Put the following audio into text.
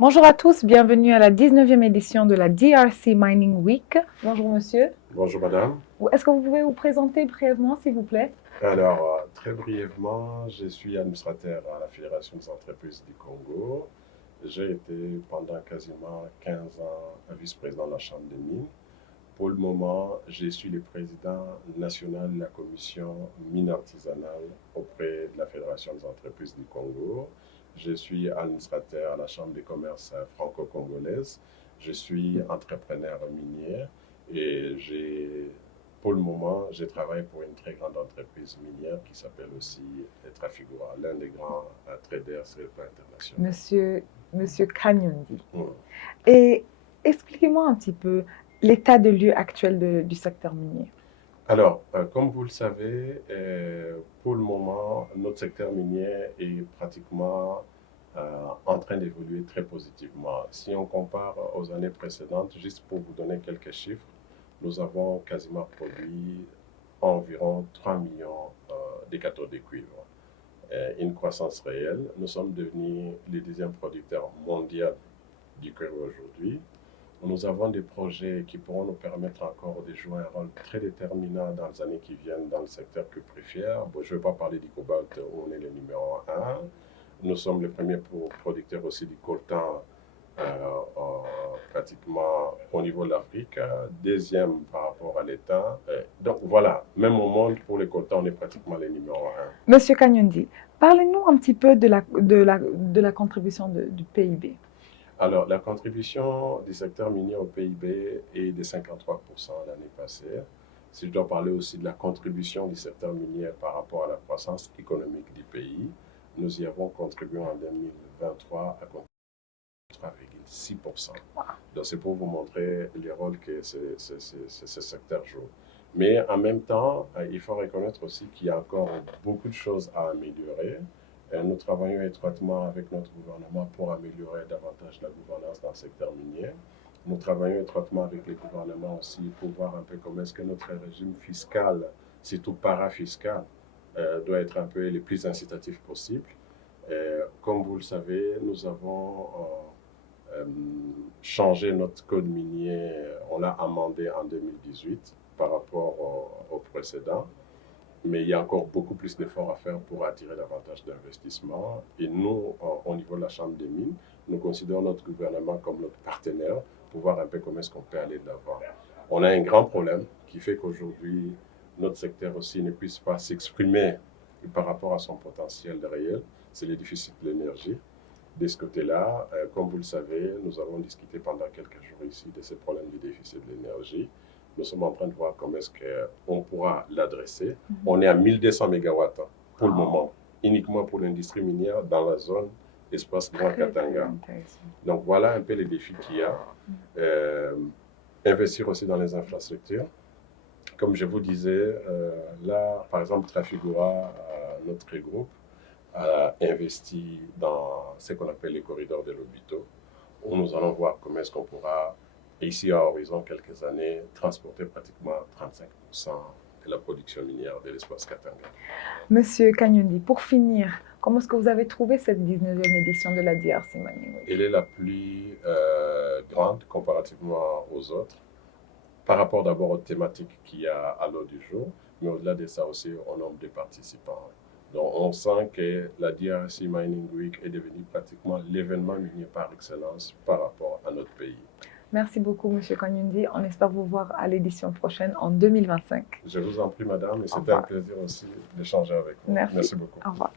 Bonjour à tous, bienvenue à la 19e édition de la DRC Mining Week. Bonjour monsieur. Bonjour madame. Est-ce que vous pouvez vous présenter brièvement s'il vous plaît? Alors, très brièvement, je suis administrateur à la Fédération des entreprises du Congo. J'ai été pendant quasiment 15 ans vice-président de la Chambre des mines. Pour le moment, je suis le président national de la commission mine artisanale auprès de la Fédération des entreprises du Congo. Je suis administrateur à la Chambre de commerce franco-congolaise. Je suis entrepreneur minier et pour le moment, je travaille pour une très grande entreprise minière qui s'appelle aussi Trafigura, l'un des grands traders sur le plan international. Monsieur Kanyundi. Mm. Et expliquez-moi un petit peu l'état de lieu actuel du secteur minier. Alors, comme vous le savez, pour le moment, notre secteur minier est pratiquement en train d'évoluer très positivement. Si on compare aux années précédentes, juste pour vous donner quelques chiffres, nous avons quasiment produit environ 3 millions de cathodes de cuivre. Une croissance réelle. Nous sommes devenus le deuxième producteur mondial du cuivre aujourd'hui. Nous avons des projets qui pourront nous permettre encore de jouer un rôle très déterminant dans les années qui viennent dans le secteur cuprifière. Bon, je ne vais pas parler du cobalt où on est le numéro 1. Nous sommes les premiers producteurs aussi du coltan pratiquement au niveau de l'Afrique, deuxième par rapport à l'État. Donc voilà, même au monde, pour les coltans, on est pratiquement les numéro 1. Monsieur Kanyundi, parlez-nous un petit peu de la contribution du PIB. Alors, la contribution du secteur minier au PIB est de 53% l'année passée. Si je dois parler aussi de la contribution du secteur minier par rapport à la croissance économique du pays, nous y avons contribué en 2023 à 3,6%. Donc, c'est pour vous montrer les rôles que ce secteur joue. Mais en même temps, il faut reconnaître aussi qu'il y a encore beaucoup de choses à améliorer. Nous travaillons étroitement avec notre gouvernement pour améliorer davantage la gouvernance dans le secteur minier. Nous travaillons étroitement avec les gouvernements aussi pour voir un peu comment est-ce que notre régime fiscal, surtout parafiscal, doit être un peu le plus incitatif possible. Comme vous le savez, nous avons changé notre code minier, on l'a amendé en 2018 par rapport au précédent. Mais il y a encore beaucoup plus d'efforts à faire pour attirer davantage d'investissements. Et nous, au niveau de la Chambre des mines, nous considérons notre gouvernement comme notre partenaire pour voir un peu comment est-ce qu'on peut aller de l'avant. On a un grand problème qui fait qu'aujourd'hui, notre secteur aussi ne puisse pas s'exprimer par rapport à son potentiel réel. C'est le déficit de l'énergie. De ce côté-là, comme vous le savez, nous avons discuté pendant quelques jours ici de ce problème du déficit de l'énergie. Nous sommes en train de voir comment est-ce qu'on pourra l'adresser. On est à 1200 MW pour le moment, uniquement pour l'industrie minière dans la zone espace Grand Katanga. Donc voilà un peu les défis qu'il y a. Investir aussi dans les infrastructures. Comme je vous disais, là, par exemple, Trafigura, notre groupe, a investi dans ce qu'on appelle les corridors de l'Obito, où nous allons voir comment est-ce qu'on pourra, ici à horizon quelques années, transporter pratiquement 35% de la production minière de l'espace Katanga. Monsieur Kanyundi, pour finir, comment est-ce que vous avez trouvé cette 19e édition de la DRC Mining Week? Elle est la plus grande comparativement aux autres, par rapport d'abord aux thématiques qu'il y a à l'ordre du jour, mais au-delà de ça aussi au nombre de participants. Donc on sent que la DRC Mining Week est devenue pratiquement l'événement minier par excellence par rapport à notre pays. Merci beaucoup, Monsieur Kanyundi. On espère vous voir à l'édition prochaine en 2025. Je vous en prie, madame, et c'était un plaisir aussi d'échanger avec vous. Merci beaucoup. Au revoir.